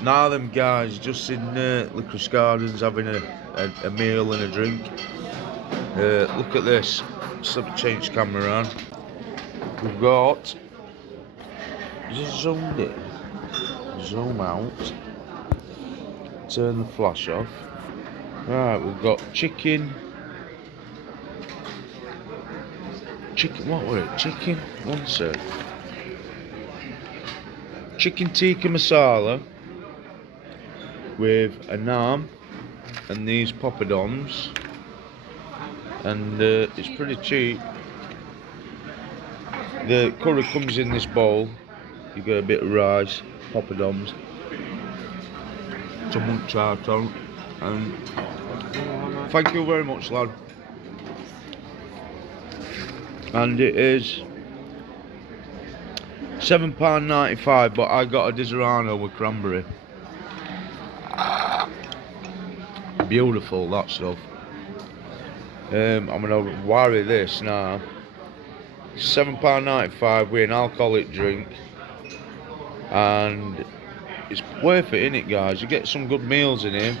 Now them guys just in Licorice Gardens having a meal and a drink. Look at this. Let's have a change camera on. We've got, just zoomed in, zoom out, turn the flash off. Right, we've got chicken, what were it? Chicken, one sec. Chicken tikka masala with a naan and these poppadoms, and it's pretty cheap. The curry comes in this bowl. You get a bit of rice, poppadoms, some munchato, and thank you very much, lad. And it is £7.95, but I got a Disaronno with cranberry. Beautiful, that stuff. I'm gonna worry this now. £7.95 with an alcoholic drink, and it's worth it, innit, guys? You get some good meals in here.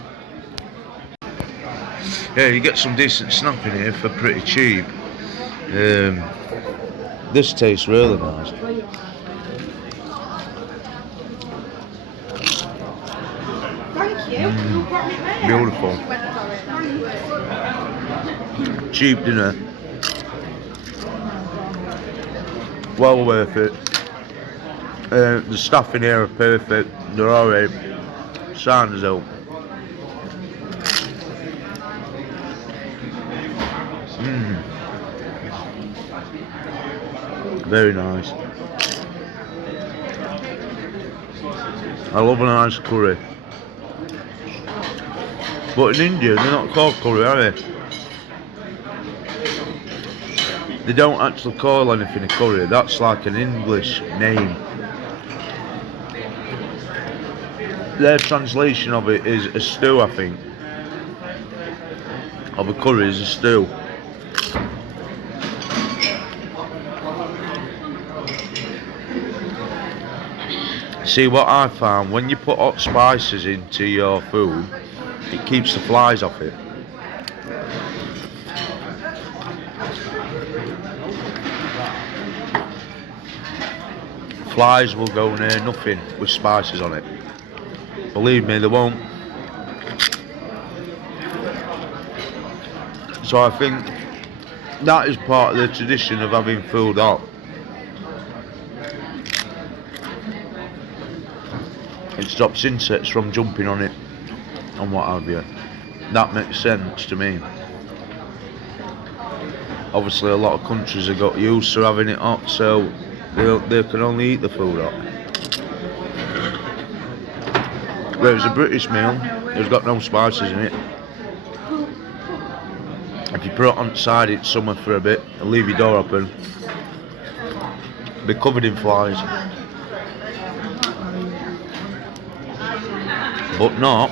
Yeah, you get some decent snap in here for pretty cheap. This tastes really nice. Thank you. Beautiful. Cheap dinner. Well worth it. The staff in here are perfect. They're alright. Sounds out. Very nice. I love a nice curry. But in India, they're not called curry, are they? They don't actually call anything a curry. That's like an English name. Their translation of it is a stew, I think. Of a curry is a stew. See, what I found, when you put hot spices into your food, it keeps the flies off it. Flies will go near nothing with spices on it. Believe me, they won't. So I think that is part of the tradition of having food hot. It stops insects from jumping on it and what have you. That makes sense to me. Obviously a lot of countries have got used to having it hot, so they can only eat the food hot. Whereas a British meal, it's got no spices in it. If you put it on the side, it's summer for a bit and leave your door open, be covered in flies. But not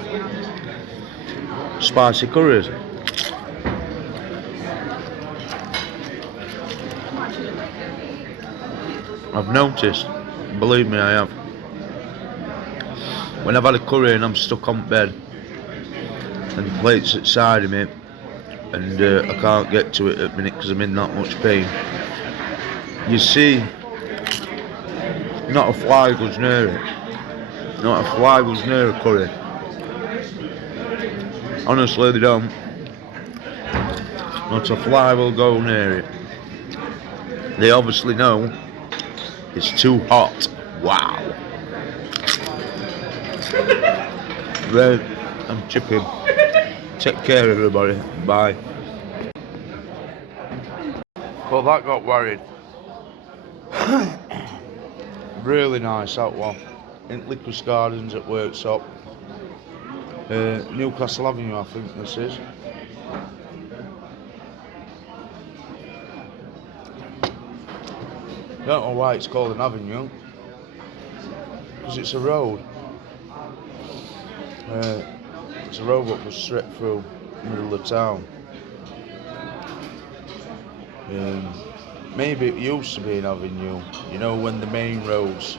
spicy curries. I've noticed, believe me, I have. When I've had a curry and I'm stuck on bed and the plate's at the side of me and I can't get to it at the minute because I'm in that much pain, you see, not a fly goes near it. Not a fly goes near a curry. Honestly, they don't. Not a fly will go near it. They obviously know it's too hot. Wow. Right, I'm chipping. Take care, everybody. Bye. Well, that got worried. Really nice, that one. In Licorice Gardens at Worksop. Newcastle Avenue, I think this is. Don't know why it's called an avenue, because it's a road. It's a road that goes straight through the middle of town. Maybe it used to be an avenue, you know, when the main roads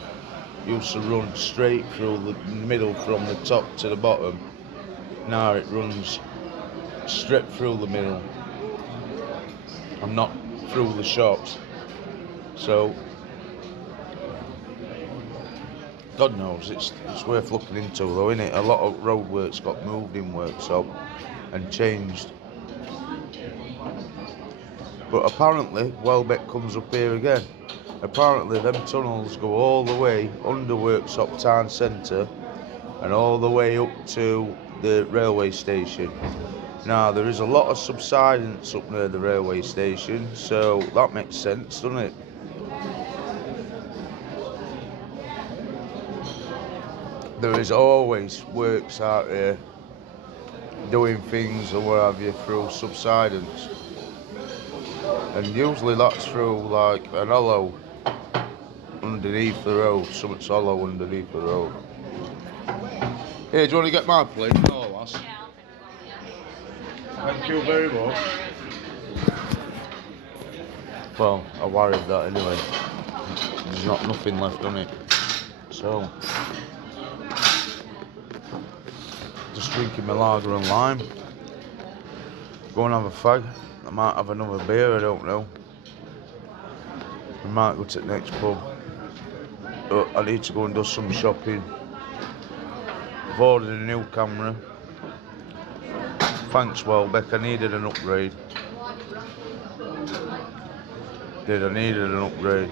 used to run straight through the middle from the top to the bottom. Now it runs straight through the middle and not through the shops. So God knows, it's worth looking into though, isn't it? A lot of roadworks got moved in workshop and changed. But apparently Welbeck comes up here again. Apparently them tunnels go all the way under Worksop Town Centre and all the way up to the railway station. Now there is a lot of subsidence up near the railway station, so that makes sense, doesn't it? There is always works out here doing things or what have you through subsidence. And usually that's through like an hollow underneath the road, something's hollow underneath the road. Here, do you want to get my plate? No, lass. Thank you very much. Well, I worried that anyway. There's not nothing left on it. So, just drinking my lager and lime. Go and have a fag. I might have another beer, I don't know. I might go to the next pub. But I need to go and do some shopping. I've ordered a new camera. Thanks Welbeck, I needed an upgrade. I needed an upgrade.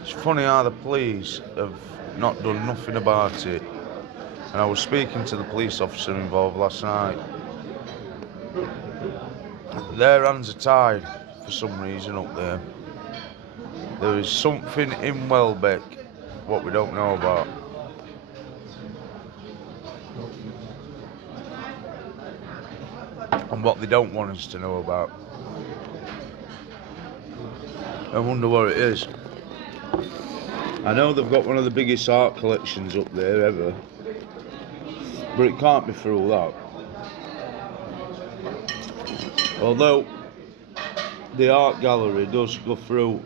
It's funny how the police have not done nothing about it. And I was speaking to the police officer involved last night. Their hands are tied for some reason up there. There is something in Welbeck what we don't know about. And what they don't want us to know about. I wonder what it is. I know they've got one of the biggest art collections up there ever, but it can't be through that. Although the art gallery does go through,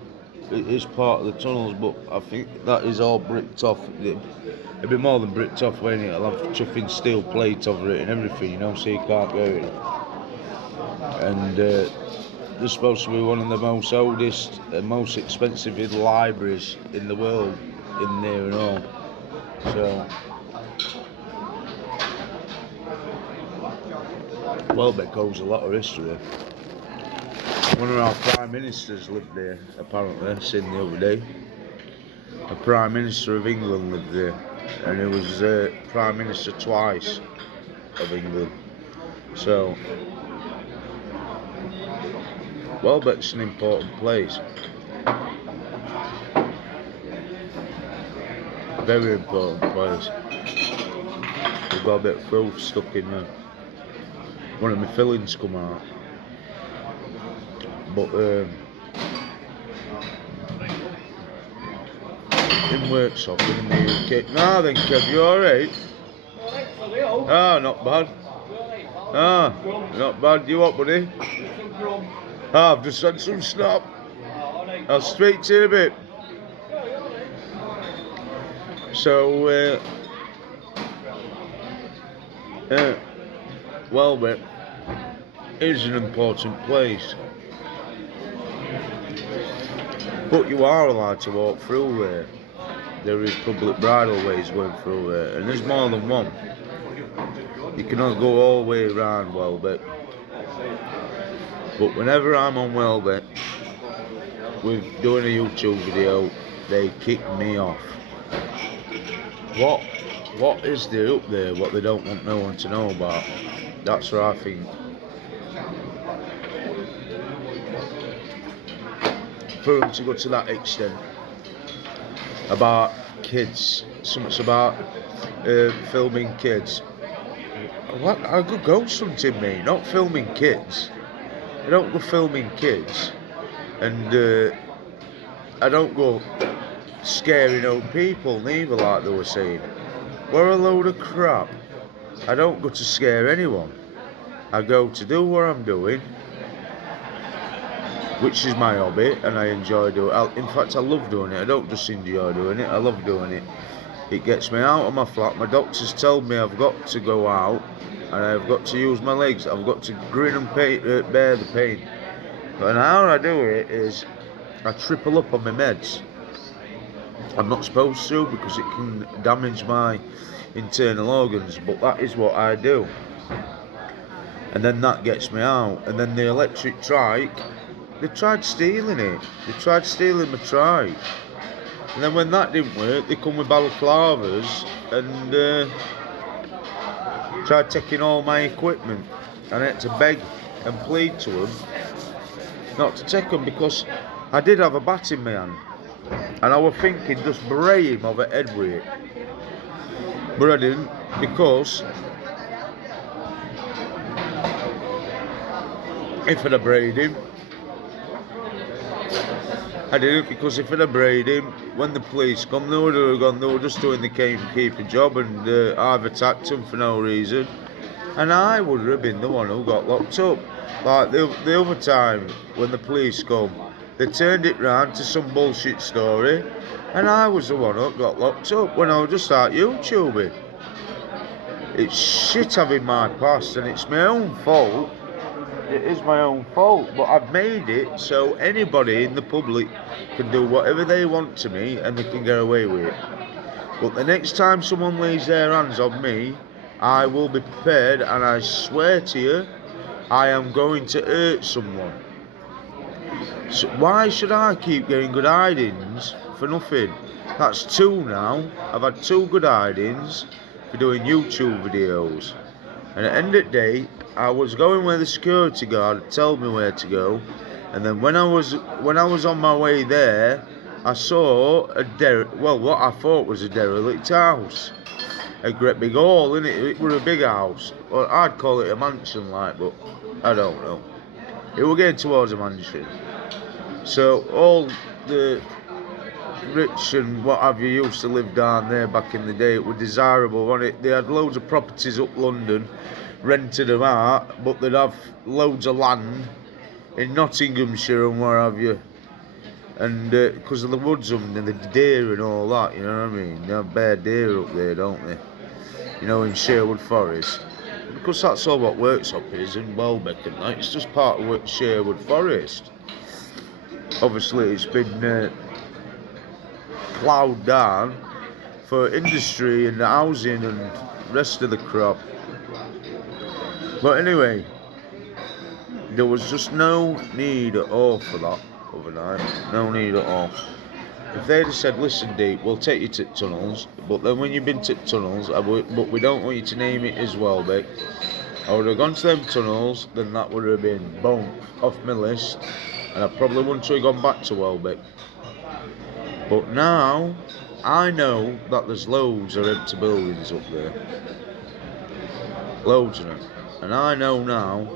it is part of the tunnels, but I think that is all bricked off. It'd be more than bricked off, won't it? It'll have chuffing steel plate over it and everything, you know, so you can't go in. And they're supposed to be one of the most oldest and most expensive libraries in the world in there and all. So Welbeck owes a lot of history. One of our prime ministers lived there, apparently, I seen the other day. A prime minister of England lived there, and he was prime minister twice of England. So Welbeck's an important place. Very important place. We've got a bit of fruit stuck in there. One of my fillings come out. But in workshop in the UK. No then Kev, you alright? Ah, not bad. Ah, not bad. You what, buddy? Ah, I've just had some snap. I'll speak to you in a bit. So, Welbeck is an important place. But you are allowed to walk through there. There is public bridleways going through there, and there's more than one. You cannot go all the way around Welbeck. But whenever I'm on Welbeck with doing a YouTube video, they kick me off. What is there up there what they don't want no one to know about? That's what I think. For them to go to that extent about kids, something about filming kids. What? I could go something, mate, not filming kids. I don't go filming kids, and I don't go scaring old people neither, like they were saying. What a load of crap. I don't go to scare anyone. I go to do what I'm doing which is my hobby, and I enjoy doing it. In fact, I love doing it. I don't just enjoy doing it, I love doing it. It gets me out of my flat. My doctors tell me I've got to go out, and I've got to use my legs. I've got to grin and bear the pain. And how I do it is I triple up on my meds. I'm not supposed to because it can damage my internal organs, but that is what I do. And then that gets me out. And then the electric trike, they tried stealing it. They tried stealing my trike. And then when that didn't work, they come with balaclavas and tried taking all my equipment. And I had to beg and plead to them not to take them, because I did have a bat in my hand. And I was thinking just bray him over the head with it. But I didn't, because if I'd have brayed him, I didn't, because if I'd have brayed him, when the police come, they would have gone, they were just doing the gamekeeper job, and I've attacked them for no reason. And I would have been the one who got locked up. Like the other time, when the police come, they turned it round to some bullshit story, and I was the one who got locked up when I was just out YouTubing. It's shit having my past, and it's my own fault. It is my own fault, but I've made it so anybody in the public can do whatever they want to me and they can get away with it. But the next time someone lays their hands on me, I will be prepared, and I swear to you, I am going to hurt someone. So why should I keep getting good hidings for nothing? That's 2 now. I've had 2 good hidings for doing YouTube videos. And at the end of the day, I was going where the security guard told me where to go, and then when I was on my way there, I saw what I thought was a derelict house. A great big hole in it. It was a big house. Well, I'd call it a mansion, like, but I don't know. It was getting towards a mansion. So all the rich and what have you used to live down there back in the day. It was desirable, wasn't it? They had loads of properties up London, rented them out, but they'd have loads of land in Nottinghamshire and where have you. And because of the woods and the deer and all that, you know what I mean? They have bare deer up there, don't they? You know, in Sherwood Forest. Because that's all what Worksop is in Welbeck and that. It's just part of Sherwood Forest. Obviously, it's been ploughed down for industry and housing and rest of the crop. But anyway, there was just no need at all for that overnight. No need at all. If they'd have said, listen, Deep, we'll take you to tunnels, but then when you've been to tunnels, but we don't want you to name it as Welbeck, I would have gone to them tunnels, then that would have been boom, off my list, and I probably wouldn't have gone back to Welbeck. But now, I know that there's loads of empty buildings up there. Loads of them. And I know now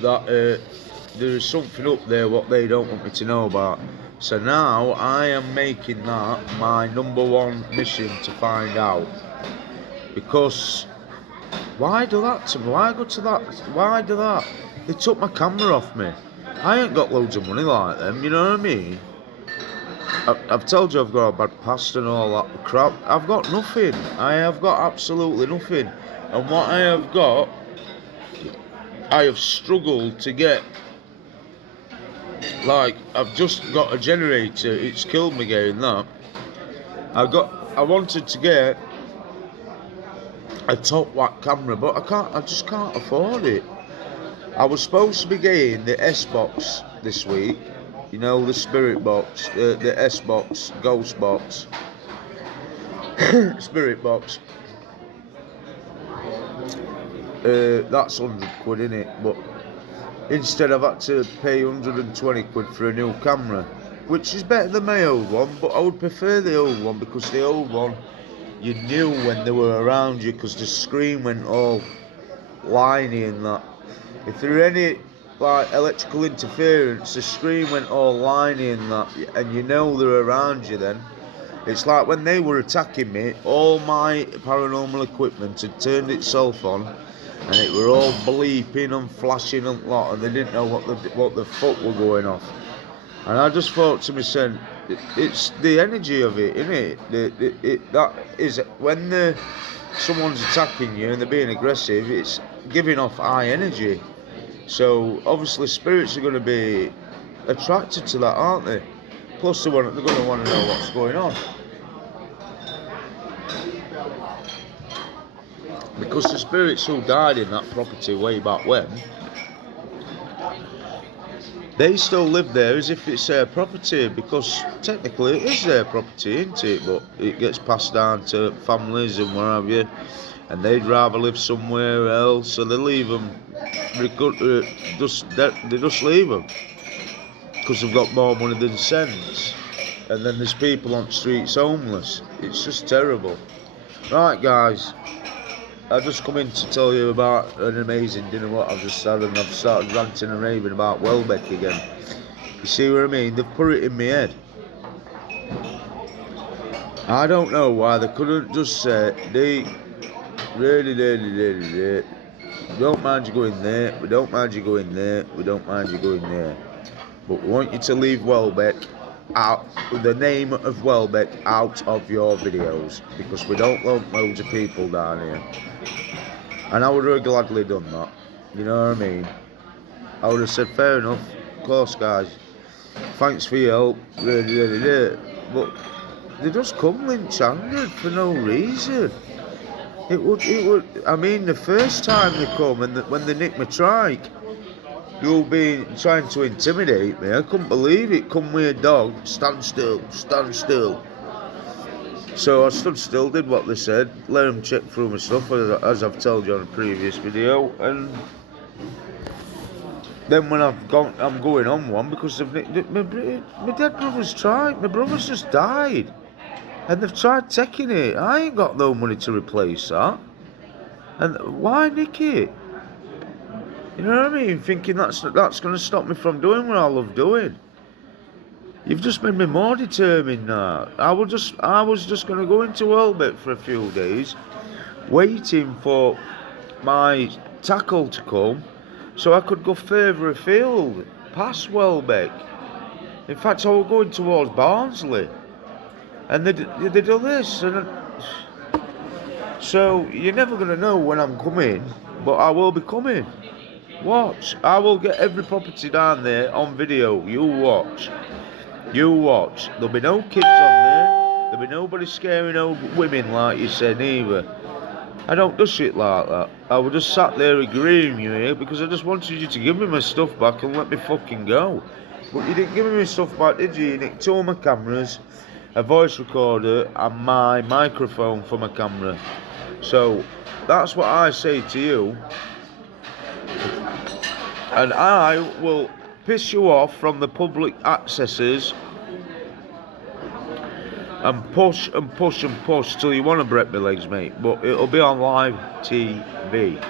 that there is something up there what they don't want me to know about. So now I am making that my #1 mission to find out. Because why do that to me? Why go to that? Why do that? They took my camera off me. I ain't got loads of money like them, you know what I mean? I've told you I've got a bad past and all that crap. I've got nothing. I have got absolutely nothing. And what I have got, I have struggled to get. Like, I've just got a generator. It's killed me getting that. I wanted to get a top whack camera, but I just can't afford it. I was supposed to be getting the S-Box this week. You know, the Spirit Box, the S-Box, Ghost Box, Spirit Box. That's 100 quid in it, but instead I've had to pay 120 quid for a new camera, which is better than my old one, but I would prefer the old one, because the old one, you knew when they were around you, because the screen went all liney and that. If there were any like electrical interference, the screen went all liney and that, and you know they're around you then. It's like when they were attacking me, all my paranormal equipment had turned itself on, and it were all bleeping and flashing and lot, and they didn't know what the fuck were going off. And I just thought to myself, it's the energy of it, innit? That is when someone's attacking you and they're being aggressive, it's giving off high energy. So obviously spirits are going to be attracted to that, aren't they? Plus they're going to want to know what's going on. Because the spirits who died in that property way back when, they still live there as if it's their property, because technically it is their property, isn't it? But it gets passed down to families and what have you, and they'd rather live somewhere else, so they leave them. They just leave them because they've got more money than sense. And then there's people on the streets homeless. It's just terrible. Right, guys, I just come in to tell you about an amazing dinner what I've just had, and I've started ranting and raving about Welbeck again. You see what I mean? They've put it in my head. I don't know why they couldn't just say, we don't mind you going there, we don't mind you going there, we don't mind you going there, but we want you to leave Welbeck out, the name of Welbeck out of your videos, because we don't want loads of people down here. And I would have gladly done that, you know what I mean? I would have said, fair enough, of course guys, thanks for your help, but they just come lynch-handed for no reason. It would, I mean, the first time they come and when they nick my trike, you'll be trying to intimidate me. I couldn't believe it. Come with a dog, stand still, stand still. So I stood still, did what they said, let them check through my stuff, as I've told you on a previous video, and then when I'm going on one because they've nicked my dead brother's trike. My brother's just died. And they've tried taking it. I ain't got no money to replace that. And why nick it? You know what I mean? Thinking that's going to stop me from doing what I love doing. You've just made me more determined now. I was just going to go into Welbeck for a few days, waiting for my tackle to come, so I could go further afield, past Welbeck. In fact, I was going towards Barnsley. And they do this, and so you're never going to know when I'm coming, but I will be coming. Watch, I will get every property down there on video. You watch, There'll be no kids on there. There'll be nobody scaring old women like you said either. I don't do shit like that. I was just sat there agreeing you here because I just wanted you to give me my stuff back and let me fucking go. But you didn't give me my stuff back, did you? You nicked all my cameras, a voice recorder and my microphone for my camera. So that's what I say to you, and I will piss you off from the public accesses and push and push and push till you want to break my legs, mate. But it'll be on live TV.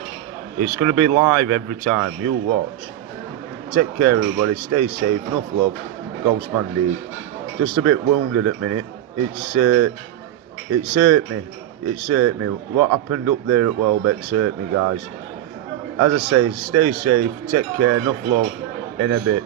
It's going to be live every time. You watch. Take care everybody, stay safe, enough love. Ghostman D. Just a bit wounded at the minute. It's hurt me. It's hurt me. What happened up there at Welbeck's hurt me, guys. As I say, stay safe, take care, enough love, in a bit.